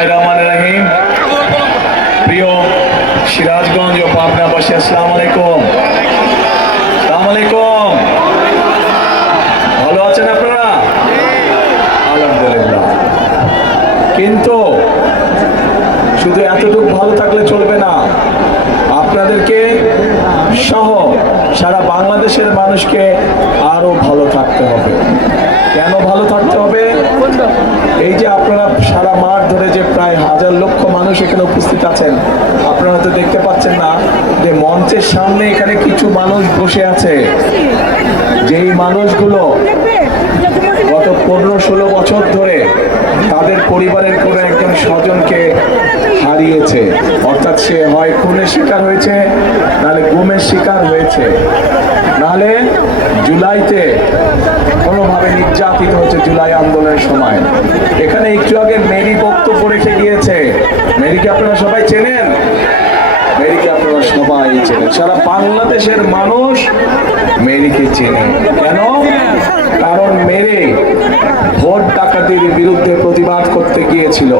বিসমিল্লাহির রহমানির রহিম। প্রিয় সিরাজগঞ্জ ও পাবনাবাসী, আসসালামু আলাইকুম। আসসালামু আলাইকুম। ভালো আছেন আপনারা? আলহামদুলিল্লাহ। কিন্তু শুধু এতটুকু ভালো থাকলে চলবে না, আপনাদেরকে সহ সারা বাংলাদেশের মানুষকে আরো ভালো থাকতে হবে। কেন ভালো থাকতে হবে? এই যে আপনারা সারা মাঠ ধরে যে প্রায় হাজার লক্ষ মানুষ এখানে উপস্থিত আছেন, আপনারা তো দেখতে পাচ্ছেন না যে মঞ্চের সামনে এখানে কিছু মানুষ বসে আছে, যেই মানুষগুলো গত 15-16 বছর ধরে তাদের পরিবারের কোনো একজন স্বজনকে হারিয়েছে। অর্থাৎ সে হয় খুনের শিকার হয়েছে, নাহলে গুমের শিকার হয়েছে, নাহলে জুলাইতে কোনোভাবে নির্যাতিত হচ্ছে জুলাই আন্দোলনের সময়। এখানে একটু আগে মেরি বক্তব্য রেখে গিয়েছে। মেরিকে আপনারা সবাই চেনেন? মেরিকে আপনারা সবাই চেনেন, সারা বাংলাদেশের মানুষ মেরিকে চেনে। কেন? কারণ মেরি ভোট ডাকাতির বিরুদ্ধে প্রতিবাদ করতে গিয়েছিল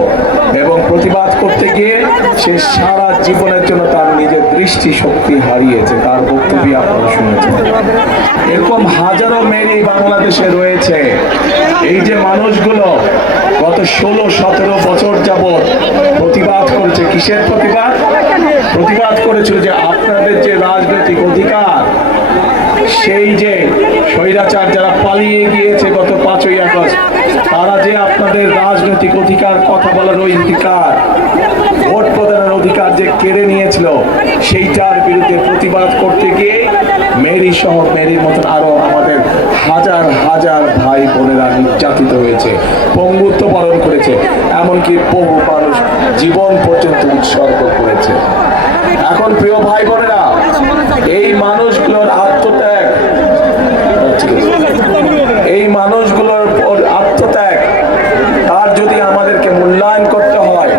এবং প্রতিবাদ করতে গিয়ে সে সারা জীবনের জন্য তার নিজের দৃষ্টি শক্তি হারিয়েছে। তার বক্তব্য আপনারা শুনেছেন। এরকম হাজারো মেরি বাংলাদেশে রয়েছে। এই যে মানুষগুলো গত 16-17 বছর যাবৎ প্রতিবাদ করেছে। কিসের প্রতিবাদ? প্রতিবাদ করেছিল যে আপনাদের যে রাজনৈতিক অধিকার, সেই যে স্বৈরাচার যারা পালিয়ে গিয়েছে গত 5ই আগস্ট, তারা যে আপনাদের রাজনৈতিক অধিকার, কথা বলার অধিকার, ভোট প্রদানের অধিকার যে কেড়ে নিয়েছিল, সেইটার বিরুদ্ধে প্রতিবাদ করতে গিয়ে মেরি সহ মেরির মতন আরো আমাদের হাজার হাজার ভাই বোনেরা নির্যাতিত হয়েছে, পঙ্গুত্ব বরণ করেছে, এমনকি বহু মানুষ জীবন পর্যন্ত উৎসর্গ করেছে। এখন প্রিয় ভাই বোনেরা, এই মানুষগুলোর আত্মত্যাগ, এই মানুষগুলোর আত্মত্যাগ, তার যদি আমাদেরকে মূল্যায়ন করতে হয়,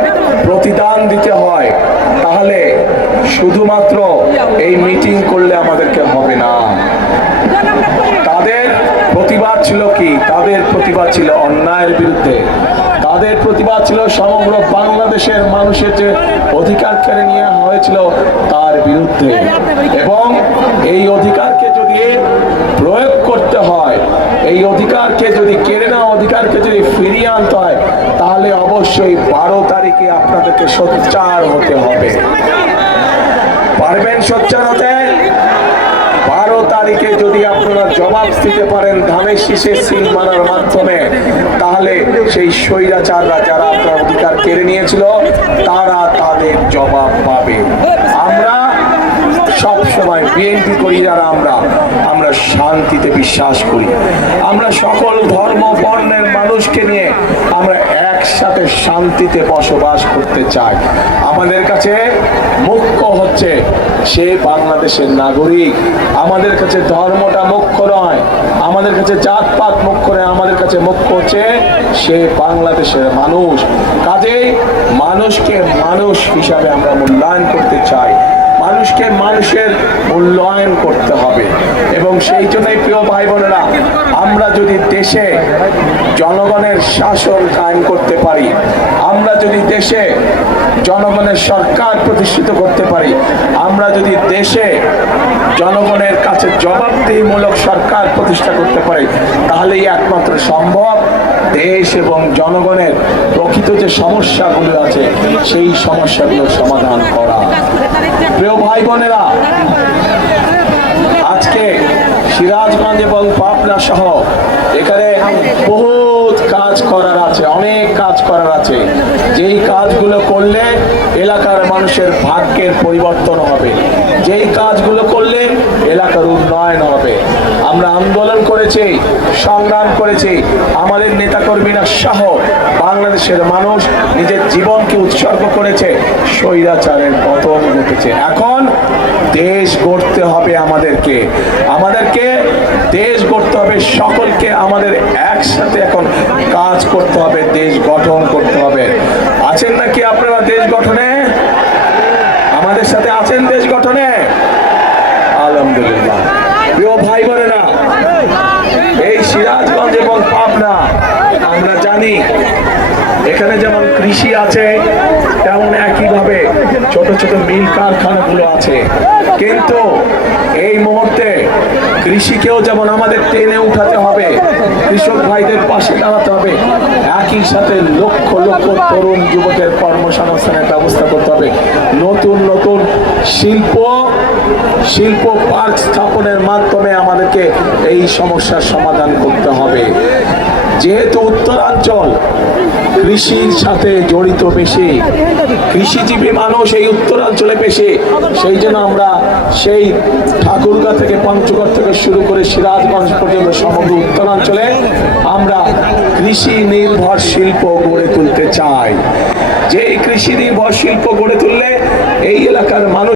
প্রতিদান দিতে হয়, তাহলে শুধুমাত্র এই মিটিং করলে আমাদেরকে হবে না। তাদের প্রতিবাদ ছিল কি? তাদের প্রতিবাদ ছিল অন্যায়ের বিরুদ্ধে। তাদের প্রতিবাদ ছিল সমগ্র বাংলাদেশের মানুষের যে অধিকার কেড়ে নেওয়া হয়েছিল তার বিরুদ্ধে। এবং এই অধিকারকে যদি প্রয়োগ করতে হয়, এই অধিকারকে যদি কেড়ে নেওয়া অধিকারকে যদি ফিরিয়ে আনতে হয়, তাহলে অবশ্যই 12 তারিখে আপনাদেরকে সোচ্চার হতে হবে। পারবেন সোচ্চার হতে? 12 তারিখে যদি আপনারা জবাব দিতে পারেন ধানের শীষে সিল মারার মাধ্যমে, তাহলে সেই স্বৈরাচাররা যারা আপনার অধিকার কেড়ে নিয়েছিল তারা তাদের জবাব পাবে। আমরা সব সময় বিএনপি করি যারা, আমরা শান্তিতে বিশ্বাস করি। আমরা সকল ধর্ম বর্ণের মানুষকে নিয়ে আমরা একসাথে শান্তিতে বসবাস করতে চাই। আমাদের কাছে মুখ্য হচ্ছে সে বাংলাদেশের নাগরিক। আমাদের কাছে ধর্মটা মুখ্য নয়, আমাদের কাছে জাতপাত মুখ্য নয়, আমাদের কাছে মুখ্য হচ্ছে সে বাংলাদেশের মানুষ। কাজেই মানুষকে মানুষ হিসাবে আমরা মূল্যায়ন করতে চাই, মানুষকে মানুষের মূল্যায়ন করতে হবে। এবং সেই জন্যই প্রিয় ভাই বোনেরা, আমরা যদি দেশে জনগণের শাসন কায়েম করতে পারি, আমরা যদি দেশে জনগণের সরকার প্রতিষ্ঠিত করতে পারি, আমরা যদি দেশে জনগণের কাছে জবাবদিহিমূলক সরকার প্রতিষ্ঠা করতে পারি, তাহলেই একমাত্র সম্ভব দেশ এবং জনগণের প্রকৃত যে সমস্যাগুলো আছে সেই সমস্যাগুলোর সমাধান করা। প্রিয় ভাই বোনেরা, আজকে সিরাজগঞ্জ এবং পাবনা সহ এখানে বহুত কাজ করার আছে, অনেক কাজ করার আছে। যেই কাজগুলো করলে এলাকার মানুষের ভাগ্যের পরিবর্তন হবে, যেই কাজগুলো করলে এলাকার উন্নয়ন হবে। আমরা আন্দোলন করেছি, সংগ্রাম করেছি, আমাদের নেতাকর্মীরা সহ বাংলাদেশের মানুষ নিজের জীবনকে উৎসর্গ করেছে, স্বৈরাচারের পতন ঘটেছে। এখন দেশ গড়তে হবে আমাদেরকে, দেশ গড়তে হবে সকলকে, আমাদের একসাথে এখন কাজ করতে হবে, দেশ গঠন করতে হবে। আছেন নাকি আপনারা দেশ গঠনে? আমাদের সাথে আছেন দেশ গঠনে? আলহামদুলিল্লাহ। প্রিয় ভাই বোনেরা, এই সিরাজগঞ্জ এবং পাবনা আমরা জানি এখানে যেমন কৃষি আছে তেমন একইভাবে ছোট ছোট মিল কারখানাগুলো আছে। কিন্তু এই মুহূর্তে কৃষিকেও যেমন আমাদের টেনে উঠাতে হবে, কৃষক ভাইদের পাশে দাঁড়াতে হবে, একই সাথে লক্ষ লক্ষ তরুণ যুবকের কর্মসংস্থানের ব্যবস্থা করতে হবে। নতুন নতুন শিল্প পার্ক স্থাপনের মাধ্যমে আমাদেরকে এই সমস্যার সমাধান করতে হবে। যেহেতু উত্তরাঞ্চল কৃষির সাথে জড়িত বেশি, কৃষিজীবী মানুষ এই উত্তরাঞ্চলে বেশি, সেই জন্য আমরা সেই ঠাকুরগাঁ থেকে পঞ্চগড় থেকে শুরু করে সিরাজগঞ্জ পর্যন্ত সমগ্র উত্তরাঞ্চলে আমরা কৃষি নির্ভর শিল্প গড়ে তুলতে চাই। যে কৃষি নির্ভর শিল্প গড়ে তুললে এই এলাকার মানুষ